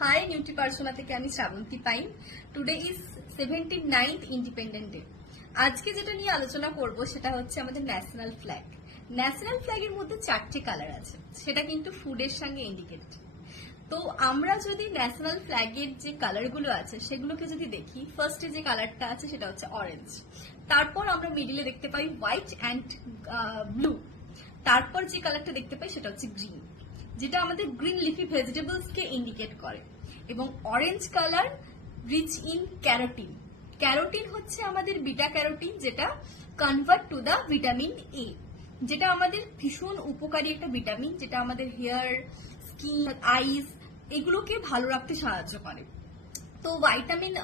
High Nutri persona থেকে আমি Shrabanti Pain. Today is 79th independent day. আজকে যেটা নিয়ে আলোচনা করব সেটা হচ্ছে আমাদের ন্যাশনাল ফ্ল্যাগ। ন্যাশনাল ফ্ল্যাগের মধ্যে 4টে কালার আছে, সেটা কিন্তু ফুডের সঙ্গে ইন্ডিকেট। তো আমরা যদি ন্যাশনাল ফ্ল্যাগের যে কালারগুলো আছে সেগুলোকে যদি দেখি, ফার্স্টে যে কালারটা আছে সেটা হচ্ছে অরেঞ্জ, তারপর আমরা মিডিলে দেখতে পাই হোয়াইট অ্যান্ড ব্লু, তারপর যে কালারটা দেখতে পাই সেটা হচ্ছে গ্রিন, যেটা আমাদের গ্রিন লিফি ভেজিটেবলস কে ইন্ডিকেট করে। এবং orange colour rich in carotene. Carotene হচ্ছে আমাদের বিটা ক্যারোটিন, যেটা convert to the vitamin A, যেটা আমাদের ভীষণ উপকারী একটা ভিটামিন, যেটা আমাদের হেয়ার, স্কিন, আইস এগুলোকে ভালো রাখতে সাহায্য করে। তো ভাইটামিন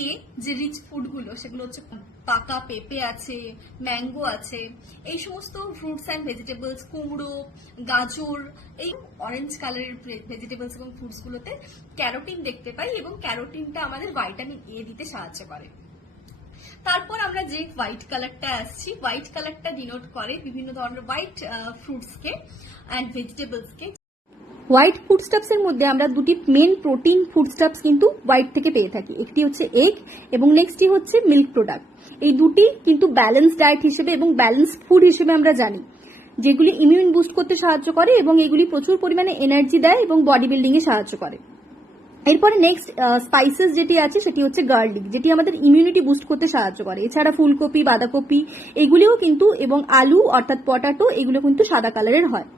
এ যে রিচ ফুডগুলো সেগুলো হচ্ছে পাকা পেঁপে আছে, ম্যাঙ্গো আছে, এই সমস্ত ফ্রুটস অ্যান্ড ভেজিটেবলস, কুমড়ো, গাজর, এই অরেঞ্জ কালারের ভেজিটেবলস এবং ফ্রুটস গুলোতে ক্যারোটিন দেখতে পাই, এবং ক্যারোটিনটা আমাদের ভাইটামিন এ দিতে সাহায্য করে। তারপর আমরা যে হোয়াইট কালারটা আসছি, হোয়াইট কালারটা ডিনোট করে বিভিন্ন ধরনের হোয়াইট ফ্রুটসকে অ্যান্ড ভেজিটেবলসকে। হোয়াইট ফুডস্টাফস এর মধ্যে আমরা দুটি মেন প্রোটিন ফুডস্টাফস কিন্তু হোয়াইট থেকে পেয়ে থাকি, একটি হচ্ছে এগ এবং নেক্সটটি হচ্ছে মিল্ক প্রোডাক্ট। এই দুটি কিন্তু ব্যালেন্স ডায়েট হিসেবে এবং ব্যালেন্স ফুড হিসেবে আমরা জানি, যেগুলি ইমিউন বুস্ট করতে সাহায্য করে এবং এগুলি প্রচুর পরিমাণে এনার্জি দেয় এবং বডি বিল্ডিং এ সাহায্য করে। এরপরে নেক্সট স্পাইসেস যেটি আছে সেটি হচ্ছে গার্লিক, যেটি আমাদের ইমিউনিটি বুস্ট করতে সাহায্য করে। এছাড়া ফুলকপি, বাঁধাকপি এগুলিও কিন্তু, এবং আলু অর্থাৎ পটাটো, এগুলো কিন্তু সাদা কালারের হয়।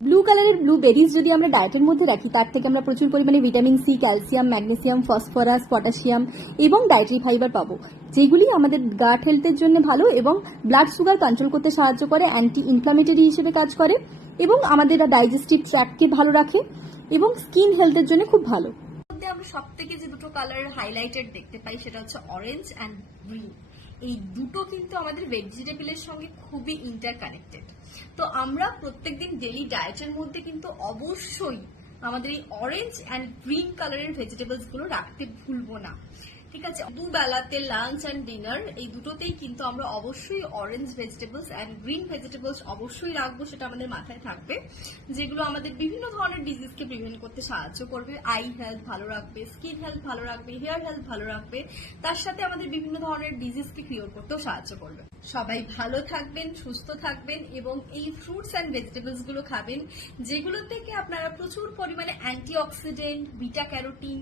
ব্লু কালারের ব্লুবেরিজ যদি আমরা ডায়েটের মধ্যে রাখি, তার থেকে আমরা প্রচুর পরিমাণে vitamin C, calcium, magnesium, phosphorus, potassium এবং ডায়েটারি ফাইবার পাবো, যেগুলি আমাদের গাট হেলথের জন্য ভালো এবং ব্লাড সুগার কন্ট্রোল করতে সাহায্য করে, অ্যান্টি ইনফ্লামেটরি হিসেবে কাজ করে এবং আমাদের ডাইজেস্টিভ ট্র্যাক্টকে ভালো রাখে এবং স্কিন হেলথের জন্য খুব ভালো। আমরা সব থেকে যে দুটো কালার হাইলাইটেড দেখতে পাই সেটা হচ্ছে অরেঞ্জ অ্যান্ড গ্রিন। এই দুটো কিন্তু আমাদের ভেজিটেবলের সঙ্গে খুবই ইন্টারকানেক্টেড। তো আমরা প্রত্যেকদিন ডেইলি ডায়েটের মধ্যে কিন্তু অবশ্যই আমাদের এই অরেঞ্জ অ্যান্ড গ্রিন কালারের ভেজিটেবলস গুলো রাখতে ভুলবো না, ঠিক আছে? দুবেলাতে লাঞ্চ অ্যান্ড ডিনার এই দুটোতেই কিন্তু আমরা অবশ্যই orange vegetables and green vegetables অবশ্যই রাখবো, সেটা আমাদের মাথায় থাকবে, যেগুলো আমাদের বিভিন্ন ধরনের ডিজিজকে প্রিভেন্ট করতে সাহায্য করবে। আই হেলথ ভালো রাখবে, স্কিন হেলথ ভালো রাখবে, হেয়ার হেলথ ভালো রাখবে, তার সাথে আমাদের বিভিন্ন ধরনের ডিজিজকে কিওর করতেও সাহায্য করবে। সবাই ভালো থাকবেন, সুস্থ থাকবেন এবং এই ফ্রুটস অ্যান্ড ভেজিটেবলস গুলো খাবেন, যেগুলো থেকে আপনারা প্রচুর পরিমাণে অ্যান্টিঅক্সিডেন্ট, বিটা ক্যারোটিন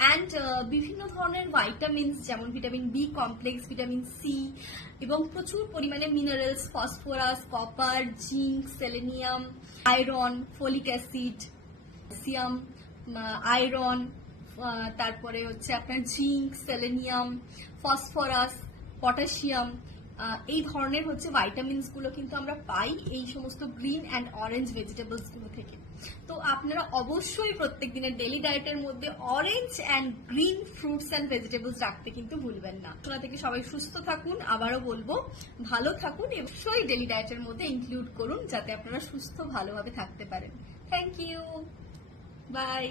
অ্যান্ড বিভিন্ন ধরনের ভাইটামিনস, যেমন vitamin B complex, vitamin C এবং প্রচুর পরিমাণে minerals, phosphorus, copper, zinc, selenium, iron, folic acid, calcium, iron, তারপরে হচ্ছে আপনার জিঙ্ক, সেলেনিয়াম, ফসফরাস, পটাশিয়াম, এই ধরনের হচ্ছে ভাইটামিনস গুলো কিন্তু আমরা পাই এই সমস্ত গ্রিন অ্যান্ড অরেঞ্জ ভেজিটেবলস গুলো থেকে। তো আপনারা অবশ্যই প্রত্যেক দিনের ডেইলি ডায়েটের মধ্যে orange and green fruits and vegetables রাখতে কিন্তু ভুলবেন না। তোরা থেকে সবাই সুস্থ থাকুন, আবারও বলবো ভালো থাকুন, অবশ্যই ডেইলি ডায়েটের মধ্যে ইনক্লুড করুন যাতে আপনারা সুস্থ ভালোভাবে থাকতে পারেন। Thank you, by.